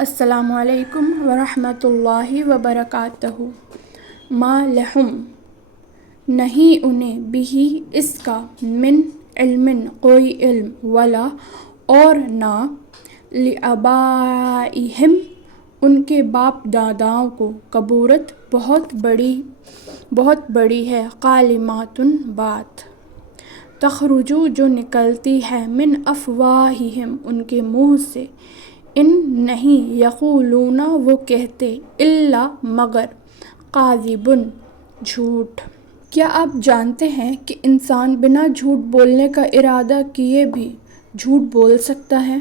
السلام علیکم ورحمۃ اللہ وبرکاتہ۔ ما لہم نہیں انہیں بھی اس کا من علم کوئی علم، ولا اور نہ لآبائہم ان کے باپ داداؤں کو، کبورت بہت بڑی ہے، کلمات بات، تخرج جو نکلتی ہے، من افواہہم ان کے منہ سے، ان نہیں، یقولون وہ کہتے، الا مگر، کاذبون جھوٹ۔ کیا آپ جانتے ہیں کہ انسان بنا جھوٹ بولنے کا ارادہ کیے بھی جھوٹ بول سکتا ہے؟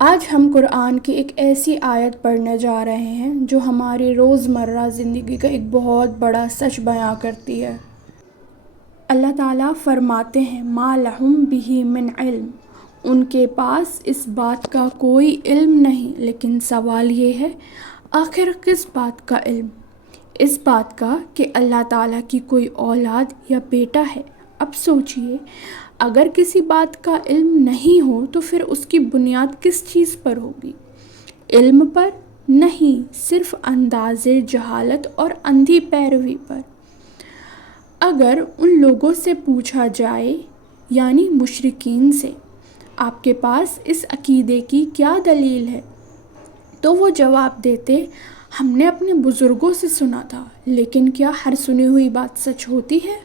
آج ہم قرآن کی ایک ایسی آیت پڑھنے جا رہے ہیں جو ہماری روزمرہ زندگی کا ایک بہت بڑا سچ بیان کرتی ہے۔ اللہ تعالیٰ فرماتے ہیں، ما لہم بہ من علم، ان کے پاس اس بات کا کوئی علم نہیں، لیکن سوال یہ ہے، آخر کس بات کا علم؟ اس بات کا کہ اللہ تعالیٰ کی کوئی اولاد یا بیٹا ہے۔ اب سوچئے، اگر کسی بات کا علم نہیں ہو تو پھر اس کی بنیاد کس چیز پر ہوگی؟ علم پر نہیں، صرف اندازے جہالت اور اندھی پیروی پر۔ اگر ان لوگوں سے پوچھا جائے، یعنی مشرکین سے، آپ کے پاس اس عقیدے کی کیا دلیل ہے؟ تو وہ جواب دیتے، ہم نے اپنے بزرگوں سے سنا تھا، لیکن کیا ہر سنی ہوئی بات سچ ہوتی ہے؟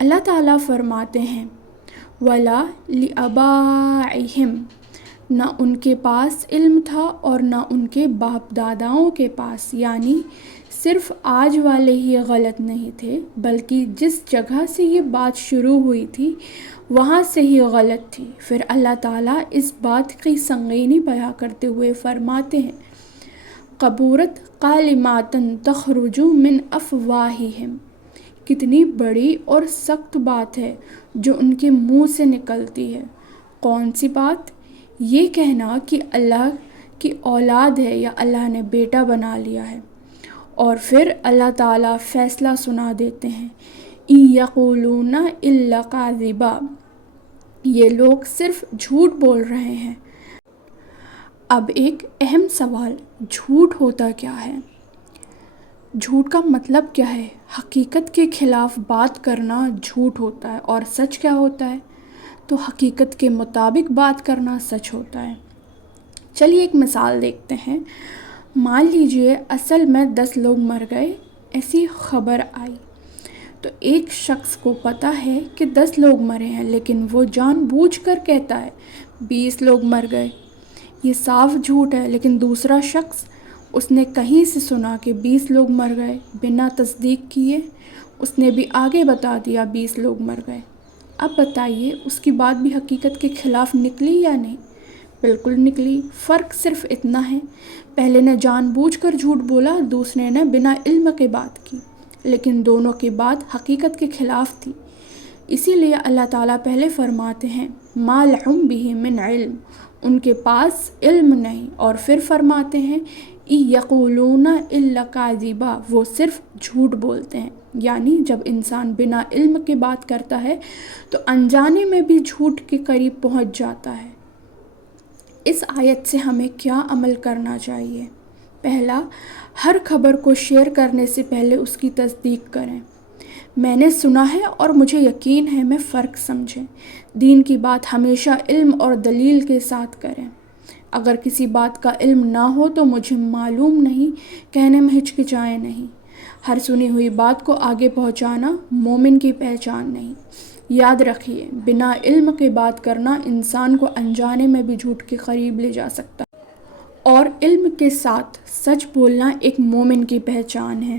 اللہ تعالیٰ فرماتے ہیں، وَلَا لِآبَائِهِمْ، نہ ان کے پاس علم تھا اور نہ ان کے باپ داداؤں کے پاس، یعنی صرف آج والے ہی غلط نہیں تھے، بلکہ جس جگہ سے یہ بات شروع ہوئی تھی وہاں سے ہی غلط تھی۔ پھر اللہ تعالیٰ اس بات کی سنگینی بیان کرتے ہوئے فرماتے ہیں، کبورت کلمات تخرج من افواہہم، کتنی بڑی اور سخت بات ہے جو ان کے منہ سے نکلتی ہے۔ کون سی بات؟ یہ کہنا کہ اللہ کی اولاد ہے یا اللہ نے بیٹا بنا لیا ہے۔ اور پھر اللہ تعالیٰ فیصلہ سنا دیتے ہیں، ان یقولون الا کاذبا، یہ لوگ صرف جھوٹ بول رہے ہیں۔ اب ایک اہم سوال، جھوٹ ہوتا کیا ہے؟ جھوٹ کا مطلب کیا ہے؟ حقیقت کے خلاف بات کرنا جھوٹ ہوتا ہے، اور سچ کیا ہوتا ہے؟ تو حقیقت کے مطابق بات کرنا سچ ہوتا ہے۔ چلیے ایک مثال دیکھتے ہیں۔ مان لیجئے اصل میں 10 لوگ مر گئے، ایسی خبر آئی، تو ایک شخص کو پتا ہے کہ 10 لوگ مرے ہیں، لیکن وہ جان بوجھ کر کہتا ہے 20 لوگ مر گئے۔ یہ صاف جھوٹ ہے، لیکن دوسرا شخص، اس نے کہیں سے سنا کہ 20 لوگ مر گئے، بنا تصدیق کیے اس نے بھی آگے بتا دیا 20 لوگ مر گئے۔ اب بتائیے، اس کی بات بھی حقیقت کے خلاف نکلی یا نہیں؟ بالکل نکلی۔ فرق صرف اتنا ہے، پہلے نے جان بوجھ کر جھوٹ بولا، دوسرے نے بنا علم کے بات کی، لیکن دونوں کی بات حقیقت کے خلاف تھی۔ اسی لیے اللہ تعالیٰ پہلے فرماتے ہیں، ما لہم بہ من علم، ان کے پاس علم نہیں، اور پھر فرماتے ہیں، ان یقولون الا کاذبا، وہ صرف جھوٹ بولتے ہیں۔ یعنی جب انسان بنا علم کی بات کرتا ہے تو انجانے میں بھی جھوٹ کے قریب پہنچ جاتا ہے۔ اس آیت سے ہمیں کیا عمل کرنا چاہیے؟ پہلا، ہر خبر کو شیئر کرنے سے پہلے اس کی تصدیق کریں۔ میں نے سنا ہے اور مجھے یقین ہے میں فرق سمجھیں۔ دین کی بات ہمیشہ علم اور دلیل کے ساتھ کریں۔ اگر کسی بات کا علم نہ ہو تو مجھے معلوم نہیں کہنے میں ہچکچائیں نہیں۔ ہر سنی ہوئی بات کو آگے پہنچانا مومن کی پہچان نہیں۔ یاد رکھیے، بنا علم کے بات کرنا انسان کو انجانے میں بھی جھوٹ کے قریب لے جا سکتا ہے، اور علم کے ساتھ سچ بولنا ایک مومن کی پہچان ہے۔